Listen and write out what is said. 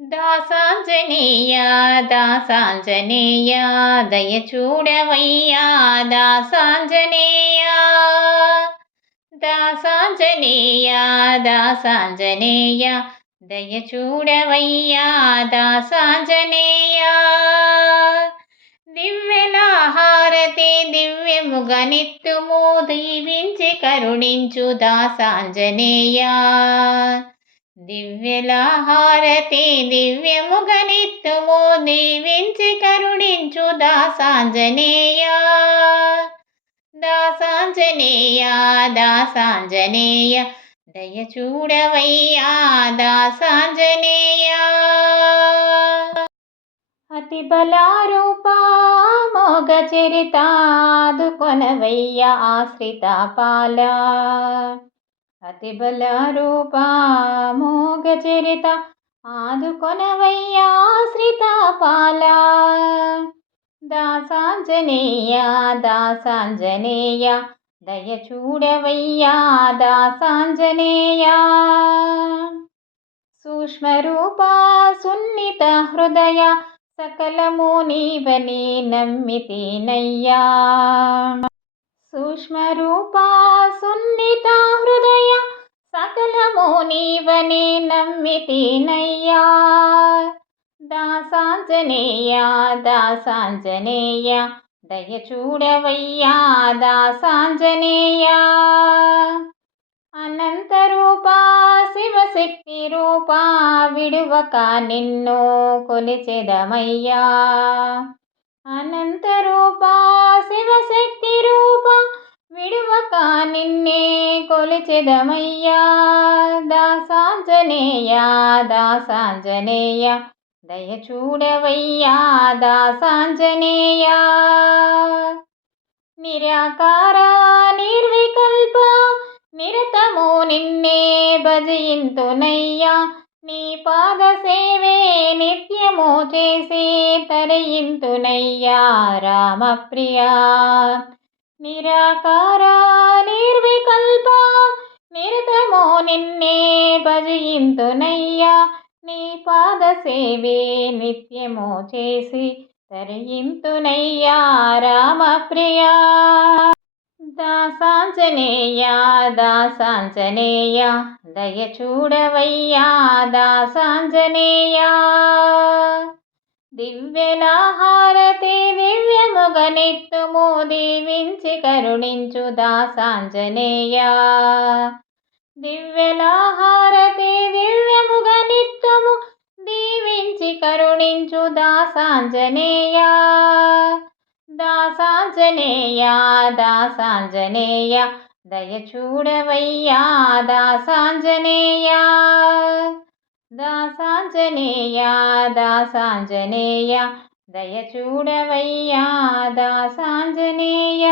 దాసాంజనేయ దాసాంజనేయ దయచూడవయ్యా దాసాంజనేయ దాసాంజనేయ దాసాంజనేయ దయచూడవయ్యా దాసాంజనేయ దివ్యల హారతి దివ్యముగనిత్తుము దీవించి కరుణించు దాసాంజనేయ దివ్యల హారతి దివ్యముగనిత్తుము దీవించి కరుణించు దాసాంజనేయ దాసాంజనేయ దాసాంజనేయ దయచూడవయ్యా దాసాంజనేయ అతి బలారూపా మోగ చరితాదుకొనవయ్య ఆశ్రిత పాల అతి బలారూపా మోగ చరిత ఆదుకొనవయ్య ఆశ్రిత పాల దాసాంజనేయ దాసాంజనేయ దయచూడవయ్యా దాసాంజనేయ సూక్ష్మరూపా సున్నిత హృదయ సకలము నీవని నమ్మితినయ్యా సూక్ష్మరూపా సున్నిత హృదయ సకలము నీవని నమ్మితినయ్యా దాసాంజనేయ దాసాంజనేయ దయచూడవయ్యా దాసాంజనేయ అనంతరూపా శివశక్తి రూపా విడువక నిన్ను కొలిచెదమయ్యా అనంతరూపా శివశక్తి రూపా విడువక నిన్నే కొలిచెదమయ్యా దాసాంజనేయ దాసాంజనేయ దయచూడవయ్యా దాసాంజనేయ నిరాకార నిర్వికల్ప నిరతము నిన్నే భజయింతునయ్యా నీ పాద సేవే నిత్యము చేసి తరయింతునయ్యా రామప్రియా నిరాకార నిర్వికల్ప నిరతము నిన్నే భజయింతునయ్యా నీ పాద సేవే నిత్యము చేసి తరయింతునయ్యా రామప్రియా దాసాంజనేయ దాసాంజనేయ దయచూడవయ్యా దాసాంజనేయ దివ్యల హారతి దివ్యముగనిత్తుము దీవించి కరుణించు దాసాంజనేయ దివ్యల హారతి దివ్యముగనిత్తుము దీవించి కరుణించు దాసాంజనేయ దాసాంజనేయ దాసాంజనేయ దయచూడవయ్యా దాసాంజనేయ దాసాంజనేయ దాసాంజనేయ దయచూడవయ్యా దాసాంజనేయ